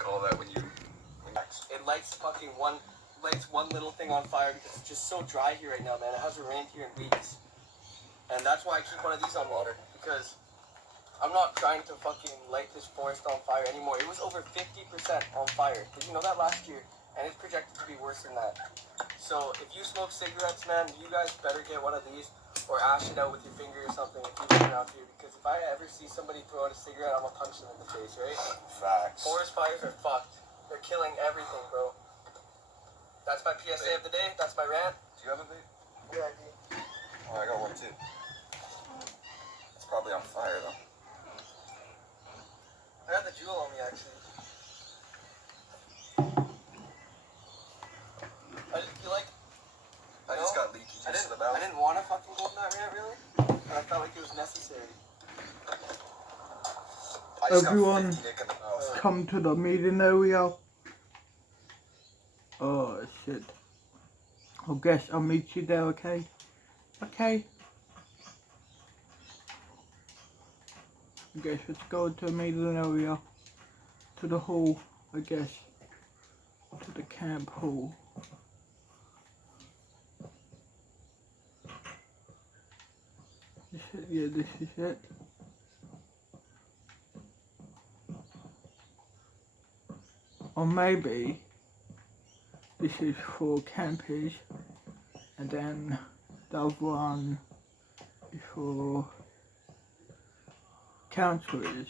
call that when you it lights one little thing on fire because it's just so dry here right now, man. It hasn't rained here in weeks. And that's why I keep one of these on water, because I'm not trying to fucking light this forest on fire anymore. It was over 50% on fire. Did you know that last year? And it's projected to be worse than that. So if you smoke cigarettes, man, you guys better get one of these or ash it out with your finger or something if you live around here. Because if I ever see somebody throw out a cigarette, I'm gonna punch them in the face, right? facts. Forest fires are fucked. They're killing everything, bro. That's my PSA of the day. That's my rant. Do you have a vape? Yeah, I do. Oh, I got one too. It's probably on fire though. I got the Juul on me, actually. I just got leaky juice in the mouth. I didn't want to fucking go on that rant, really. But I felt like it was necessary. I just Everyone, got 50 nick in the mouth. come to the meeting area. Oh shit. I guess I'll meet you there, okay? Okay. I guess let's go to the meeting area. To the hall, I guess. To the camp hall. Yeah, this is it. Or maybe this is for campers, and then the other one is for counsellors.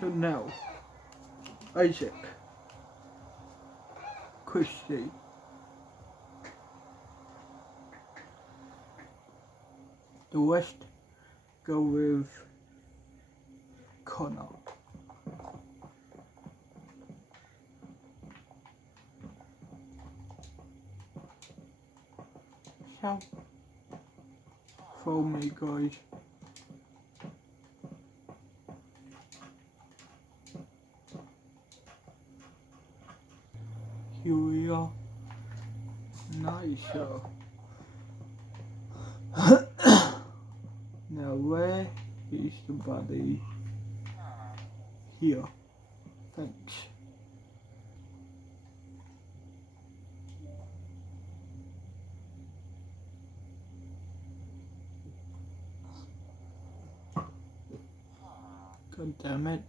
So now, Isaac, Christy, the rest go with Connor. So, follow me, guys. Here we are. Nice. Now where is the body? Here. Thanks. God damn it.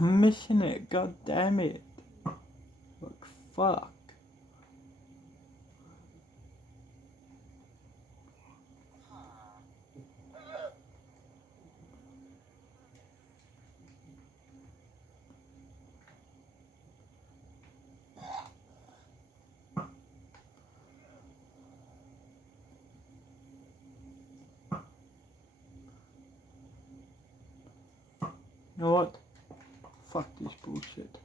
I'm missing it, god damn it. Like, fuck. You know what? Fuck this bullshit.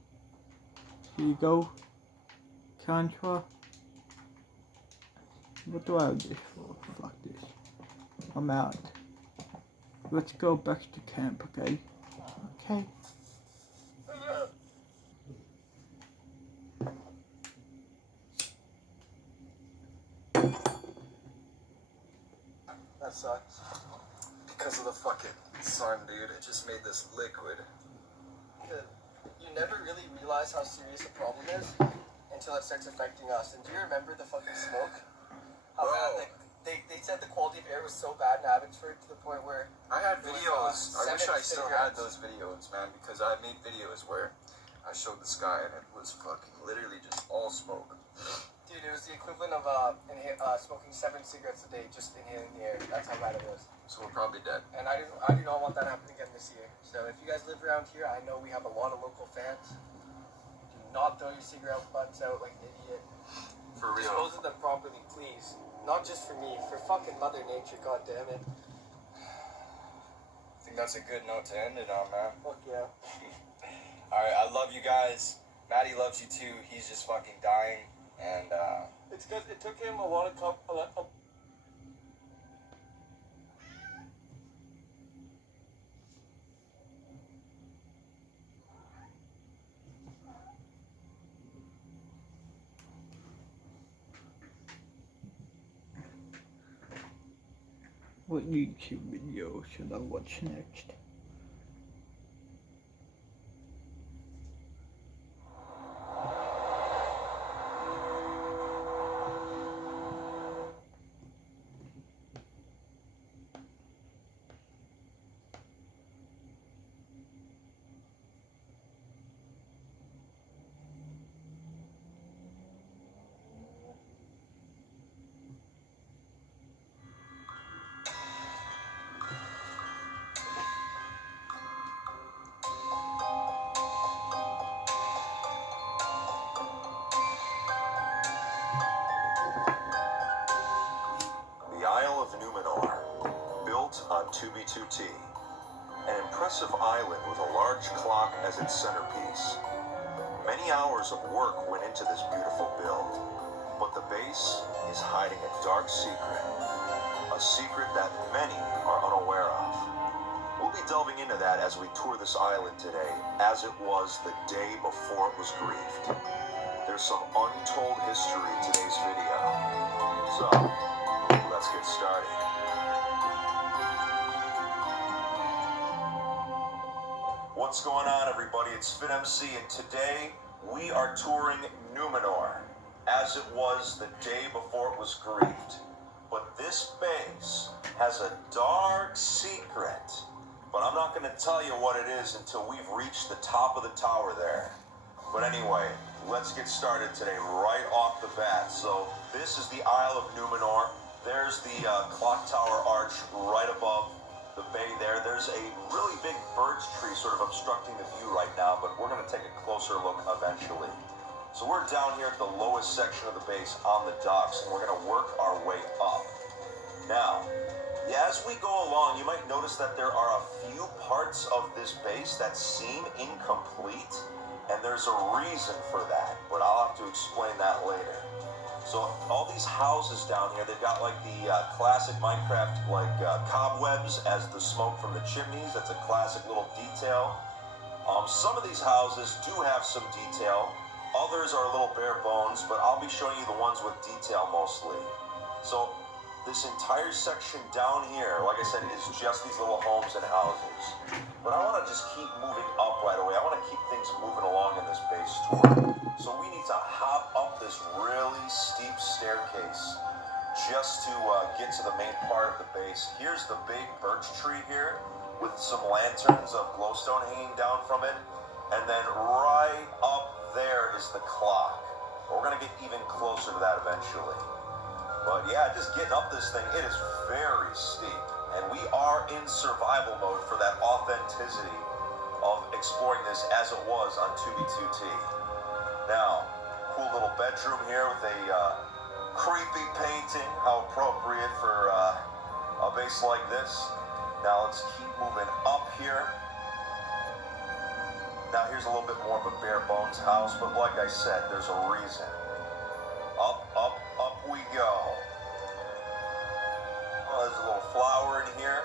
Here you go. Contra. What do I have this for? Fuck this. I'm out. Let's go back to camp, okay? Okay. That sucks. Because of the fucking sun, dude. It just made this liquid. You never really realize how serious a problem is until it starts affecting us. And do you remember the fucking smoke? How transferred to the point where I had It was, videos. I wish 7 I still had cigarettes. those videos, man, because I made videos where I showed this guy and it was fucking literally just all smoke. dude, it was the equivalent of smoking 7 cigarettes a day, just inhaling the air. That's how bad it was. So we're probably dead. And I do not want that happening again this year. So if you guys live around here, I know we have a lot of local fans. Do not throw your cigarette butts out like an idiot. For real. Dispose of them properly, please. Not just for me, for fucking Mother Nature, god damn it. I think that's a good note to end it on, man. Fuck yeah. Alright, I love you guys. Maddie loves you too. He's just fucking dying. And, It's because it took him a lot of What YouTube video should I watch next? The Isle of Numenor, built on 2B2T, an impressive island with a large clock as its centerpiece. Many hours of work went into this beautiful build, but the base is hiding a dark secret, a secret that many are unaware of. We'll be delving into that as we tour this island today, as it was the day before it was griefed. There's some untold history in today's video, so let's get started. What's going on, everybody? It's FitMC, and today we are touring Numenor, as it was the day before it was griefed. But this base has a dark secret, but I'm not going to tell you what it is until we've reached the top of the tower there. But anyway, let's get started today right off the bat. So this is the Isle of Numenor. There's the clock tower arch right above the bay there. There's a really big birch tree sort of obstructing the view right now, but we're going to take a closer look eventually. So we're down here at the lowest section of the base on the docks, and we're going to work our way up. Now, as we go along, you might notice that there are a few parts of this base that seem incomplete, and there's a reason for that, but I'll have to explain that later. So all these houses down here, they've got like the classic Minecraft cobwebs as the smoke from the chimneys. That's a classic little detail. Some of these houses do have some detail. Others are a little bare bones, but I'll be showing you the ones with detail mostly. So this entire section down here, like I said, is just these little homes and houses. But I want to just keep moving up right away. I want to keep things moving along in this base tour. So we need to hop up this really steep staircase just to get to the main part of the base. Here's the big birch tree here with some lanterns of glowstone hanging down from it. And then right up there is the clock. We're going to get even closer to that eventually. But yeah, just getting up this thing, it is very steep. And we are in survival mode for that authenticity of exploring this as it was on 2B2T. Now, cool little bedroom here with a creepy painting. How appropriate for a base like this. Now let's keep moving up here. Now here's a little bit more of a bare bones house, but like I said, there's a reason. Up, up, up we go. Oh, there's a little flower in here,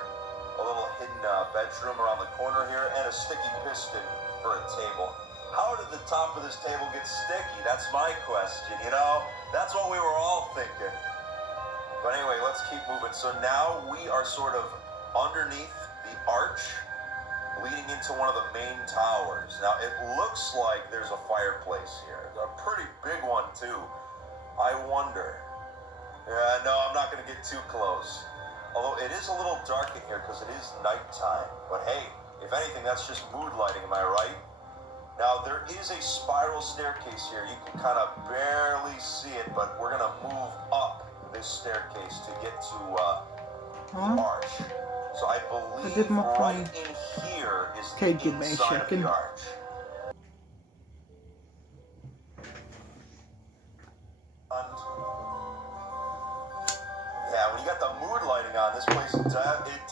a little hidden bedroom around the corner here, and a sticky piston for a table. How did the top of this table get sticky? That's my question, you know? That's what we were all thinking. But anyway, let's keep moving. So now we are sort of underneath the arch leading into one of the main towers. Now it looks like there's a fireplace here. A pretty big one too. I wonder. No, I'm not going to get too close. Although it is a little dark in here because it is nighttime. But hey, if anything, that's just mood lighting, am I right? Now, there is a spiral staircase here. You can kind of barely see it, but we're going to move up this staircase to get to the arch. So I believe right in here is the inside of the arch. Yeah, when you got the mood lighting on, this place, it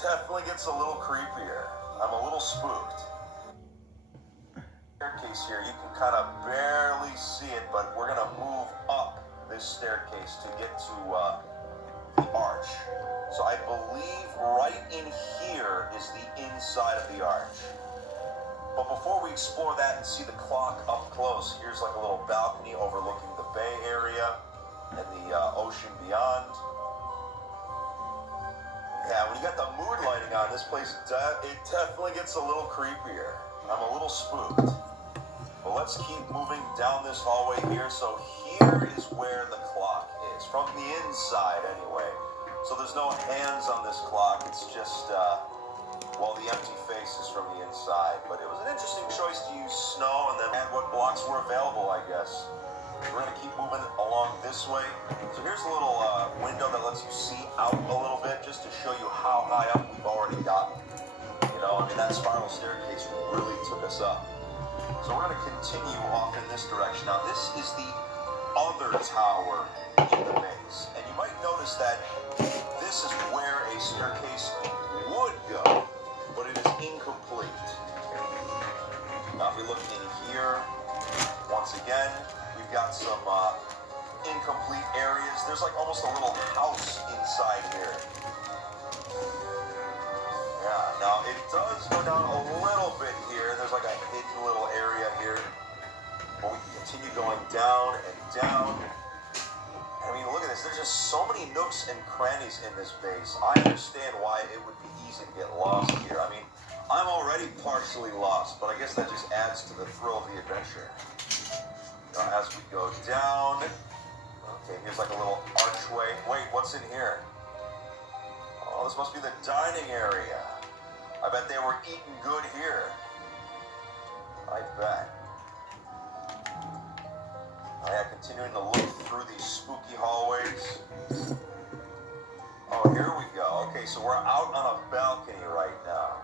definitely gets a little creepier. I'm a little spooked. Staircase here, you can kind of barely see it, but we're going to move up this staircase to get to the arch. So I believe right in here is the inside of the arch. But before we explore that and see the clock up close, here's like a little balcony overlooking the bay area and the ocean beyond. Yeah, when you got the mood lighting on, this place, it definitely gets a little creepier. I'm a little spooked. But let's keep moving down this hallway here. So here is where the clock is, from the inside anyway. So there's no hands on this clock. It's just, well, the empty face is from the inside. But it was an interesting choice to use snow and then add what blocks were available, I guess. We're going to keep moving along this way. So here's a little window that lets you see out a little bit, just to show you how high up we've already gotten. You know, I mean, that spiral staircase really took us up. So we're going to continue off in this direction. Now, this is the other tower in the maze. And you might notice that this is where a staircase would go, but it is incomplete. Now, if we look in here, once again, we've got some incomplete areas. There's like almost a little house inside here. Yeah, now it does go down a little bit here. There's like a hidden little area here. But we can continue going down and down. I mean, look at this. There's just so many nooks and crannies in this base. I understand why it would be easy to get lost here. I mean, I'm already partially lost, but I guess that just adds to the thrill of the adventure. Now, as we go down, okay, here's like a little archway. Wait, what's in here? Oh, this must be the dining area. I bet they were eating good here. I bet. Oh yeah, continuing to look through these spooky hallways. Oh, here we go. Okay, so we're out on a balcony right now.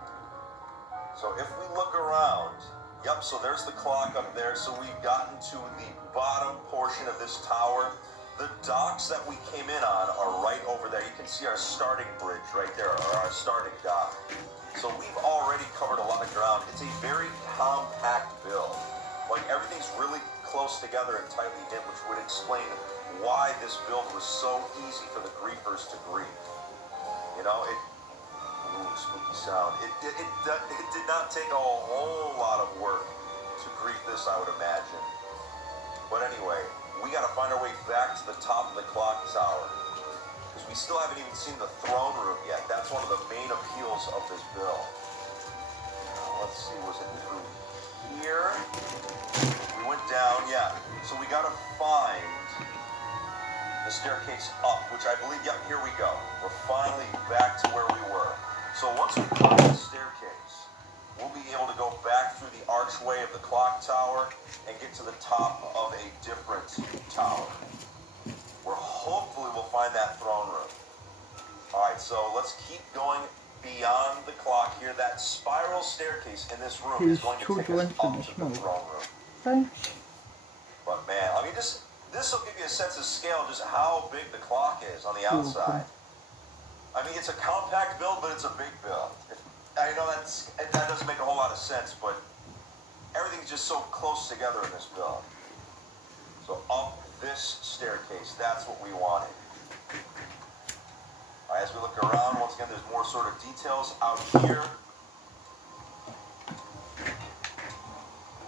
So if we look around, yep, so there's the clock up there. So we've gotten to the bottom portion of this tower. The docks that we came in on are right over there. You can see our starting bridge right there, or our starting dock. So we've already covered a lot of ground. It's a very compact build. Like, everything's really close together and tightly knit, which would explain why this build was so easy for the griefers to grief. You know, ooh, spooky sound. It did not take a whole lot of work to grief this, I would imagine. But anyway, we gotta find our way back to the top of the clock tower. Because we still haven't even seen the throne room yet. That's one of the main appeals of this build. Let's see, was it through here? We went down, yeah. So we gotta find the staircase up, which I believe, yep, here we go. We're finally back to where we were. So once we climb the staircase, we'll be able to go back through the archway of the clock tower and get to the top of a different tower, where hopefully we'll find that throne room. Alright, so let's keep going beyond the clock here. That spiral staircase in this room is going to take us up to the throne room. Thanks. But man, I mean, this will give you a sense of scale, just how big the clock is on the outside. I mean, it's a compact build, but it's a big build. I know that doesn't make a whole lot of sense, but everything's just so close together in this build. So up this staircase, that's what we wanted. All right, as we look around, once again, there's more sort of details out here.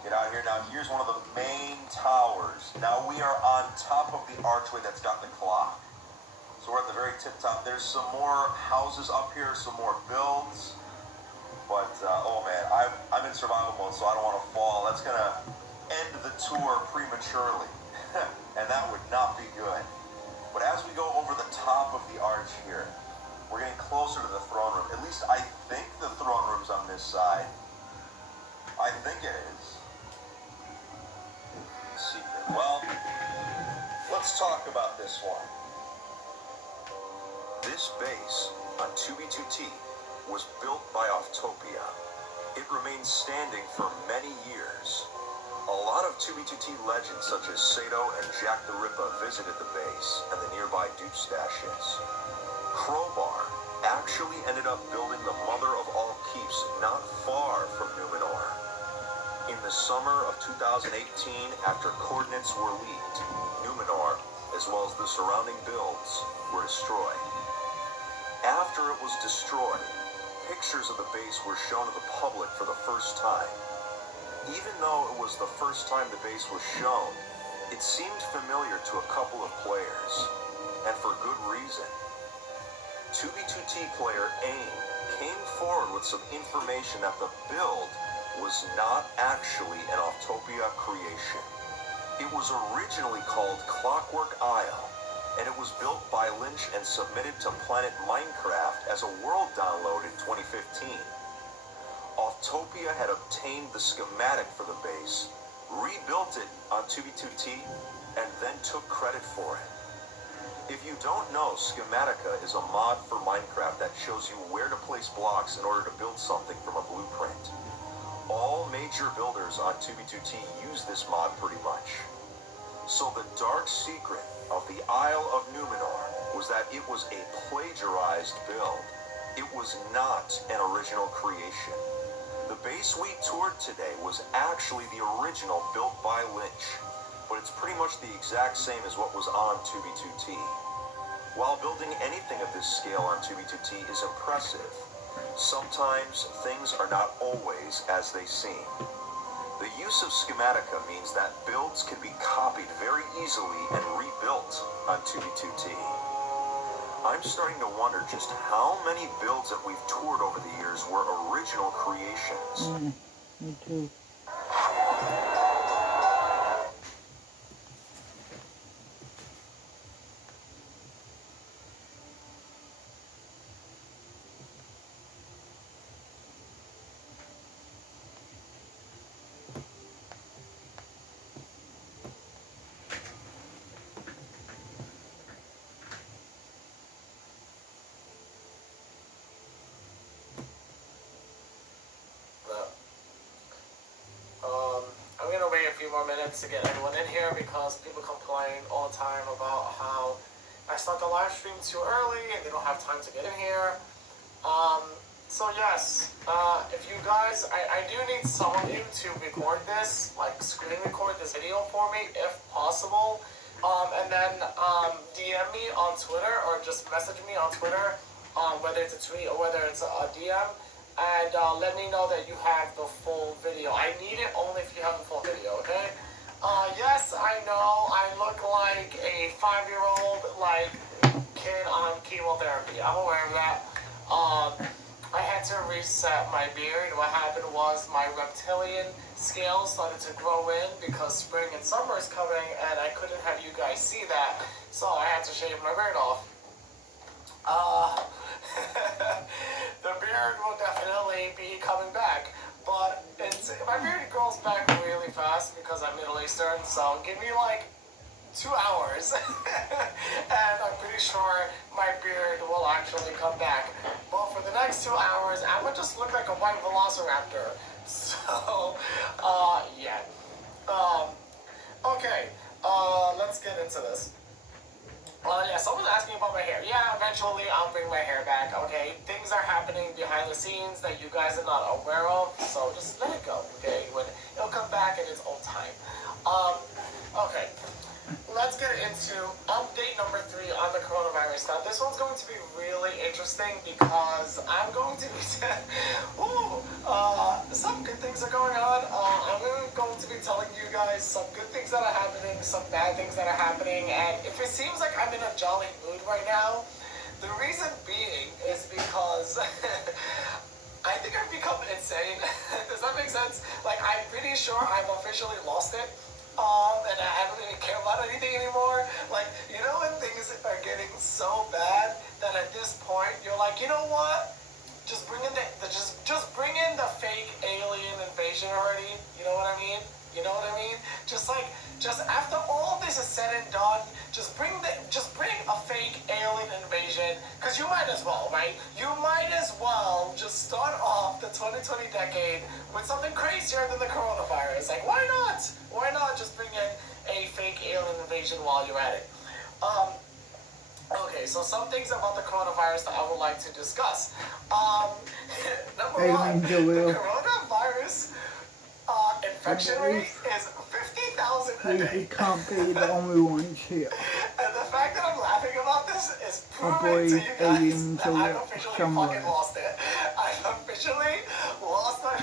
Get out here. Now, here's one of the main towers. Now, we are on top of the archway that's got the clock. So we're at the very tip top. There's some more houses up here, some more builds. But, oh man, I'm in survival mode, so I don't want to fall. That's going to end the tour prematurely. And that would not be good. But as we go over the top of the arch here, We're getting closer to the throne room. At least I think the throne room's on this side. I think it is. Secret. Well, let's talk about this one. This base on 2B2T was built by Oftopia. It remained standing for many years. A lot of 2B2T legends such as Sato and Jack the Ripper visited the base and the nearby dupe stashes. Crowbar actually ended up building the mother of all keeps not far from Numenor. In the summer of 2018, after coordinates were leaked, Numenor, as well as the surrounding builds, were destroyed. After it was destroyed, pictures of the base were shown to the public for the first time. Even though it was the first time the base was shown, it seemed familiar to a couple of players, and for good reason. 2B2T player AIM came forward with some information that the build was not actually an Oftopia creation. It was originally called Clockwork Isle, and it was built by Lynch and submitted to Planet Minecraft as a world download in 2015. Oftopia had obtained the schematic for the base, rebuilt it on 2B2T, and then took credit for it. If you don't know, Schematica is a mod for Minecraft that shows you where to place blocks in order to build something from a blueprint. All major builders on 2B2T use this mod pretty much. So the dark secret of the Isle of Numenor was that it was a plagiarized build. It was not an original creation. The base we toured today was actually the original built by Lynch, but it's pretty much the exact same as what was on 2B2T. While building anything of this scale on 2B2T is impressive, sometimes things are not always as they seem. The use of Schematica means that builds can be copied very easily and rebuilt on 2B2T. I'm starting to wonder just how many builds that we've toured over the years were original creations. Me too. I'm gonna wait a few more minutes to get everyone in here because people complain all the time about how I start the live stream too early and they don't have time to get in here. So yes, if you guys, I do need some of you to record this, like screen record this video for me if possible. And then DM me on Twitter or just message me on Twitter, whether it's a tweet or whether it's a DM. And let me know that you have the full video. I need it only if you have the full video, okay? Yes, I know I look like a 5-year-old, like, kid on chemotherapy. I'm aware of that. I had to reset my beard. What happened was my reptilian scales started to grow in because spring and summer is coming, and I couldn't have you guys see that, so I had to shave my beard off. The beard will definitely be coming back, but my beard grows back really fast because I'm Middle Eastern, so give me like 2 hours, and I'm pretty sure my beard will actually come back. But for the next 2 hours, I would just look like a white velociraptor. So, yeah. Okay, let's get into this. Yeah, someone's asking about my hair. Yeah, eventually I'll bring my hair back, okay? Things are happening behind the scenes that you guys are not aware of, so just let it go, okay? When it'll come back in its own time. Okay. Let's get into update number 3 on the coronavirus. Now, this one's going to be really interesting because I'm going to be some good things are going on. I'm going to be telling you guys some good things that are happening, some bad things that are happening, and if it seems like I'm in a jolly mood right now, the reason being is because I think I've become insane. Does that make sense? Like, I'm pretty sure I've officially lost it. And I don't even care about anything anymore. Like, you know when things are getting so bad that at this this point, you're like, you know what? Just bring in just bring in the fake alien invasion already. You know what I mean? You know what I mean? Just after all this is said and done, just bring a fake alien invasion, because you might as well, right? You might as well just start off the 2020 decade with something crazier than the coronavirus. Like, why not? Why not just bring in a fake alien invasion while you're at it? Okay, so some things about the coronavirus that I would like to discuss. Number one, the coronavirus infection rate is 50,000 a day. We can't be the only ones here. And the fact that I'm laughing about this is Our proving to boys, you guys aliens, that I've are officially somewhere. fucking lost it. I've officially lost my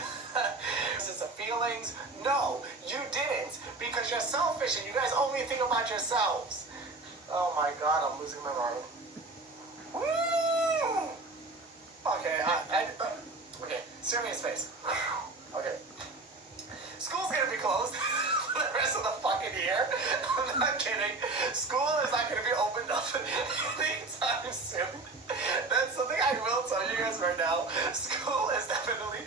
sense of feelings. No, you didn't, because you're selfish and you guys only think about yourselves. Oh my god, I'm losing my mind. Woo! Okay, okay, serious face. Okay. School's gonna be closed for the rest of the fucking year. I'm not kidding. School is not gonna be opened up anytime soon. That's something I will tell you guys right now. School is definitely...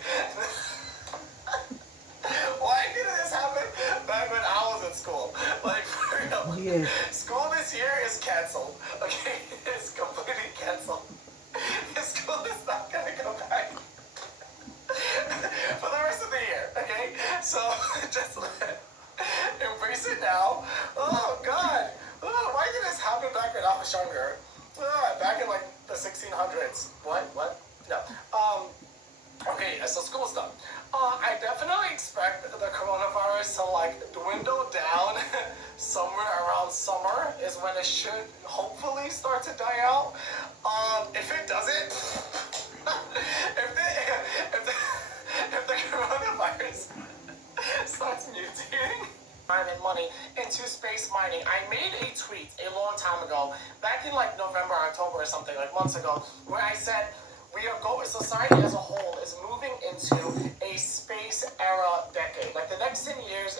Why did this happen back when I was in school? Like, for real. Yeah. School this year is canceled. Okay? It's completely canceled. School is not gonna go back for the rest of the year. Okay? So, just embrace it now. Oh, God. Oh, why did this happen back when I was younger? Back in, like, the 1600s. What? No. Okay, so school's done. I definitely expect the coronavirus to like dwindle down somewhere around summer is when it should hopefully start to die out. If it doesn't, if the coronavirus starts mutating and money into space mining. I made a tweet a long time ago, back in like November, October or something, like months ago, where I said society as a whole is moving into a space era decade. Like the next 10 years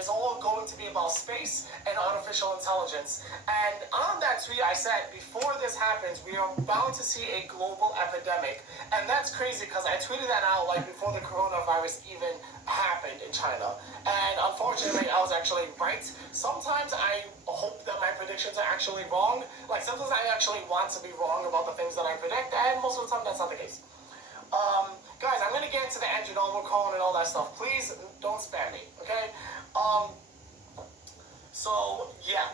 is all going to be about space and artificial intelligence. And on that tweet I said, before this happens, we are bound to see a global epidemic. And that's crazy because I tweeted that out like before the coronavirus even happened in China. And unfortunately, I was actually right. Sometimes I hope that my predictions are actually wrong. Like sometimes I actually want to be wrong about the things that I predict, and most of the time that's not the case. Guys, I'm gonna get into the Andronomal cone and all that stuff. Please don't spam me, okay? So yeah.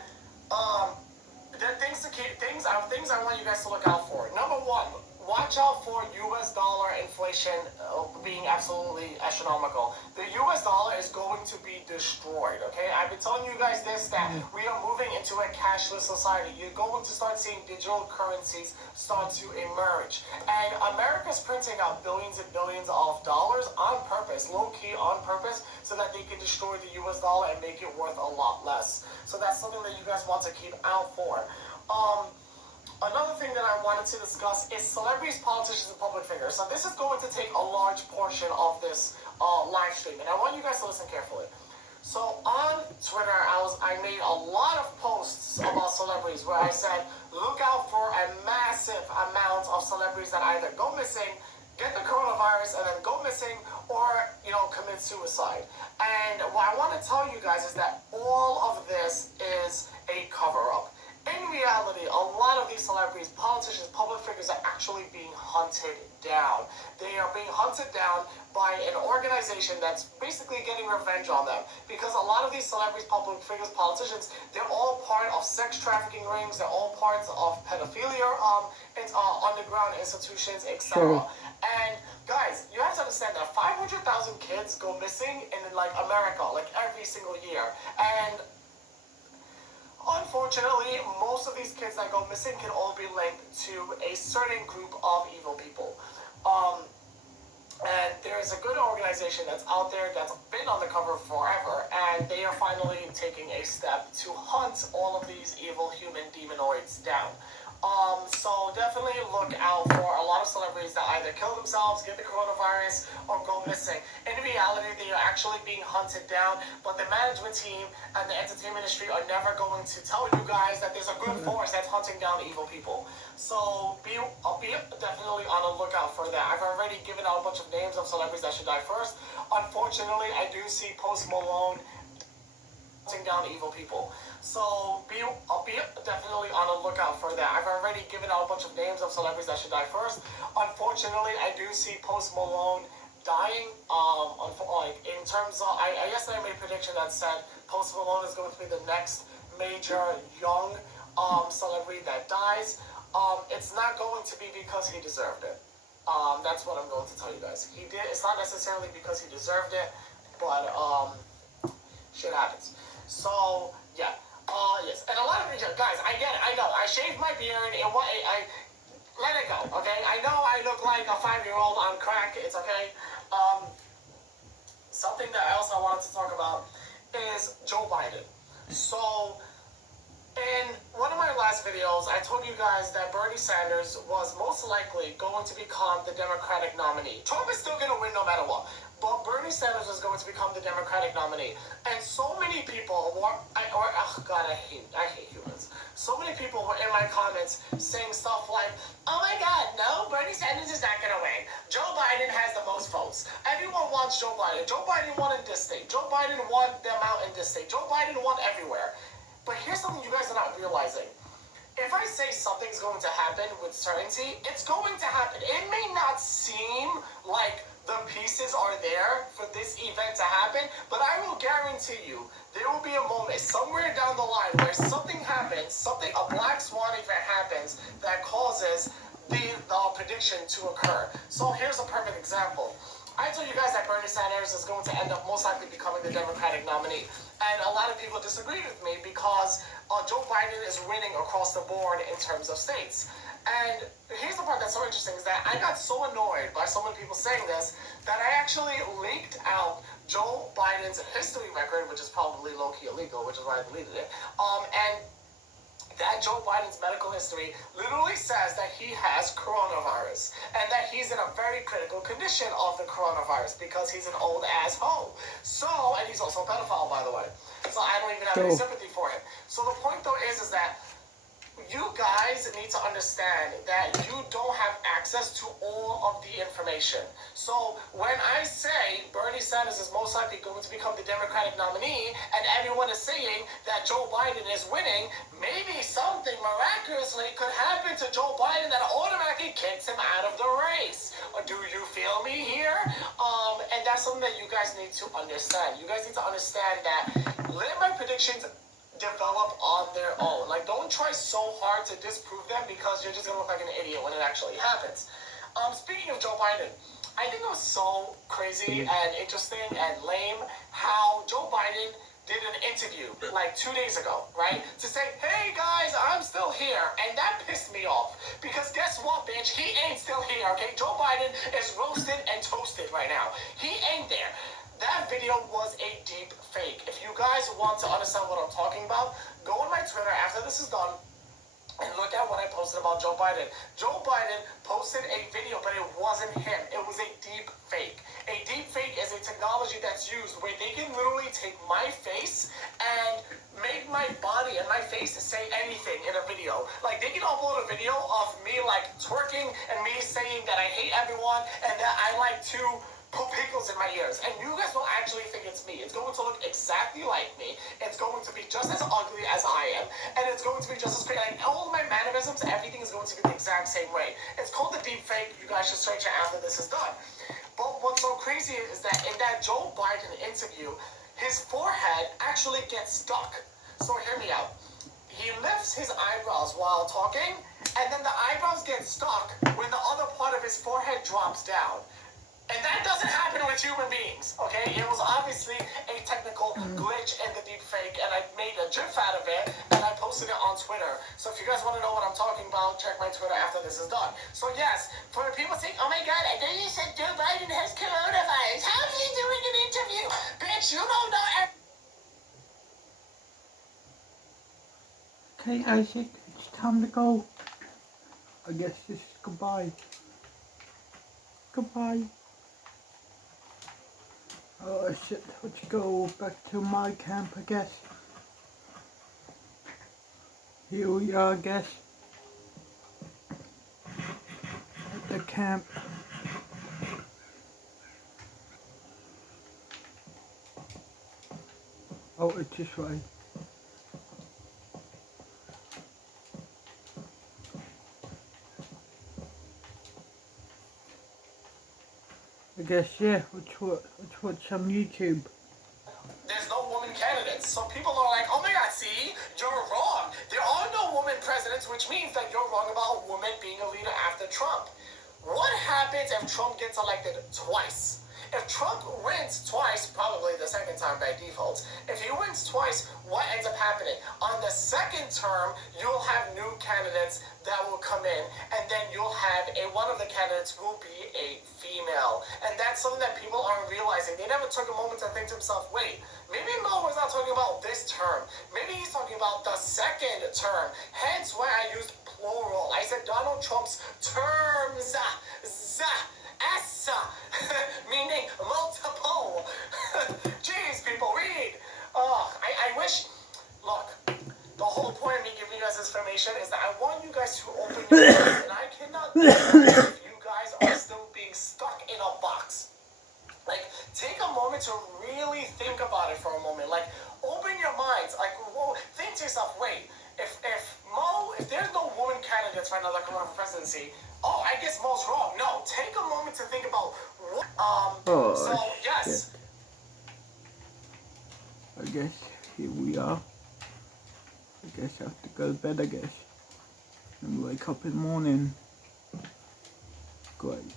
There are things I want you guys to look out for. Number one, watch out for US dollar inflation being absolutely astronomical. The US dollar is going to be destroyed, okay? I've been telling you guys this, that we are moving into a cashless society. You're going to start seeing digital currencies start to emerge. And America's printing out billions and billions of dollars on purpose, low-key on purpose, so that they can destroy the US dollar and make it worth a lot less. So that's something that you guys want to keep out for. Another thing that I wanted to discuss is celebrities, politicians, and public figures. So this is going to take a large portion of this live stream, and I want you guys to listen carefully. So on Twitter, I made a lot of posts about celebrities where I said, look out for a massive amount of celebrities that either go missing, get the coronavirus, and then go missing, or, commit suicide. And what I want to tell you guys is that all of this is a cover-up. In reality, a lot of these celebrities, politicians, public figures are actually being hunted down. They are being hunted down by an organization that's basically getting revenge on them. Because a lot of these celebrities, public figures, politicians, they're all part of sex trafficking rings, they're all parts of pedophilia, underground institutions, etc. Sure. And guys, you have to understand that 500,000 kids go missing in America, every single year. And unfortunately, most of these kids that go missing can all be linked to a certain group of evil people. And there is a good organization that's out there that's been on the cover forever, and they are finally taking a step to hunt all of these evil human demonoids down. So definitely look out for a lot of celebrities that either kill themselves, get the coronavirus, or go missing. In reality, they are actually being hunted down, but the management team and the entertainment industry are never going to tell you guys that there's a good force that's hunting down evil people. So be definitely on the lookout for that. I've already given out a bunch of names of celebrities that should die first. Unfortunately, I do see Post Malone hunting down evil people. So be definitely on the lookout for that. I've already given out a bunch of names of celebrities that should die first. Unfortunately, I do see Post Malone dying. In terms of, I yesterday made a prediction that said Post Malone is going to be the next major young celebrity that dies. It's not going to be because he deserved it. That's what I'm going to tell you guys. He did. It's not necessarily because he deserved it, but shit happens. So yeah. Yes, and a lot of guys, I get it. I know. I shaved my beard. I let it go. Okay. I know I look like a 5-year-old on crack. It's okay. Something that else I wanted to talk about is Joe Biden. So, in one of my last videos, I told you guys that Bernie Sanders was most likely going to become the Democratic nominee. Trump is still going to win no matter what, but Bernie Sanders is going to become the Democratic nominee. And so many people I hate humans. So many people were in my comments saying stuff like, oh my God, no, Bernie Sanders is not going to win. Joe Biden has the most votes. Everyone wants Joe Biden. Joe Biden won in this state. Joe Biden won the amount in this state. Joe Biden won everywhere. But here's something you guys are not realizing. If I say something's going to happen with certainty, it's going to happen. It may not seem like the pieces are there for this event to happen, but I will guarantee you there will be a moment somewhere down the line where something happens, a black swan event happens that causes the prediction to occur. So here's a perfect example. I told you guys that Bernie Sanders is going to end up most likely becoming the Democratic nominee. And a lot of people disagree with me because Joe Biden is winning across the board in terms of states. And here's the part that's so interesting is that I got so annoyed by so many people saying this that I actually leaked out Joe Biden's history record, which is probably low-key illegal, which is why I deleted it. And that Joe Biden's medical history literally says that he has coronavirus and that he's in a very critical condition of the coronavirus because he's an old asshole. So, and he's also a pedophile, by the way. So I don't even have any sympathy for him. So the point, though, is that you guys need to understand that you don't have access to all of the information. So when I say Bernie Sanders is most likely going to become the Democratic nominee and everyone is saying that Joe Biden is winning, maybe something miraculously could happen to Joe Biden that automatically kicks him out of the race. Do you feel me here? And that's something that you guys need to understand. You guys need to understand that let my predictions develop on their own. Like, don't try so hard to disprove them because you're just gonna look like an idiot when it actually happens. Speaking of Joe Biden, I think it was so crazy and interesting and lame how Joe Biden did an interview like 2 days ago, right? To say, hey guys, I'm still here. And that pissed me off. Because guess what, bitch? He ain't still here, okay? Joe Biden is roasted and toasted right now. He ain't there. That video was a deep fake. If you guys want to understand what I'm talking about, go on my Twitter after this is done and look at what I posted about Joe Biden. Joe Biden posted a video, but it wasn't him. It was a deep fake. A deep fake is a technology that's used where they can literally take my face and make my body and my face say anything in a video. Like, they can upload a video of me, like, twerking and me saying that I hate everyone and that I like to put pickles in my ears, and you guys will actually think it's me. It's going to look exactly like me. It's going to be just as ugly as I am, and it's going to be just as crazy. Like, all of my mannerisms, everything is going to be the exact same way. It's called the deep fake. You guys should search it after this is done. But what's so crazy is that in that Joe Biden interview, his forehead actually gets stuck. So hear me out. He lifts his eyebrows while talking, and then the eyebrows get stuck when the other part of his forehead drops down. And that doesn't happen with human beings, okay? It was obviously a technical glitch in the deep fake, and I made a gif out of it, and I posted it on Twitter. So if you guys want to know what I'm talking about, check my Twitter after this is done. So yes, for the people saying, oh my God, I know you said Joe Biden has coronavirus. How is he doing an interview? Bitch, you don't know Okay, Isaac, it's time to go. I guess this is goodbye. Goodbye. Oh shit, let's go back to my camp, I guess. Here we are, I guess. At the camp. Oh, it's this way. I guess, yeah, let's watch some YouTube. There's no woman candidates. So people are like, oh my god, see, you're wrong. There are no women presidents, which means that you're wrong about women being a leader after Trump. What happens if Trump gets elected twice? If Trump wins twice, probably the second time by default, if he wins twice, what ends up happening? On the second term, you'll have new candidates that will come in, and then you'll have one of the candidates will be a female. And that's something that people aren't realizing. They never took a moment to think to themselves, wait, maybe Mo was not talking about this term. Maybe he's talking about the second term. Hence why I used plural. I said Donald Trump's terms. Meaning multiple. Jeez, people, read. I wish. Look, the whole point of me giving you guys this information is that I want you guys to open your eyes, and I cannot believe you guys are still being stuck in a box. Like, take a moment to really think about it for a moment. Like, open your minds. Like, whoa, think to yourself, wait, if there's no woman candidates right now that come out for presidency, oh, I guess Mo's wrong. No, take a moment to think about what, so, yes. Shit. I guess here we are. I guess I have to go to bed, I guess. And wake up in the morning. Great.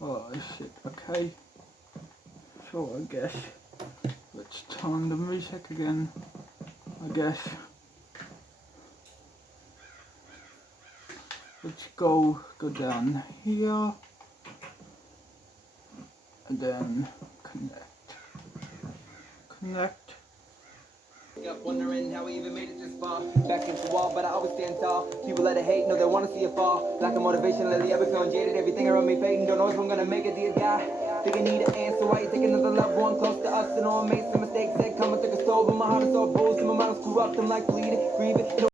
Oh shit, okay. So I guess let's turn the music again, I guess. Let's go down here and then connect. Up wondering how we even made it this far. Back against the wall, but I always stand tall. People that I hate know they want to see it fall. Lack of motivation lately, I've been feeling jaded. Everything around me fading. Don't know if I'm gonna make it, dear guy. Think I need an answer. Why you take another loved one close to us? And all I made some mistakes that come and took a toll. But my heart is so bruised and my mind is corrupt. I'm like bleeding, grieving.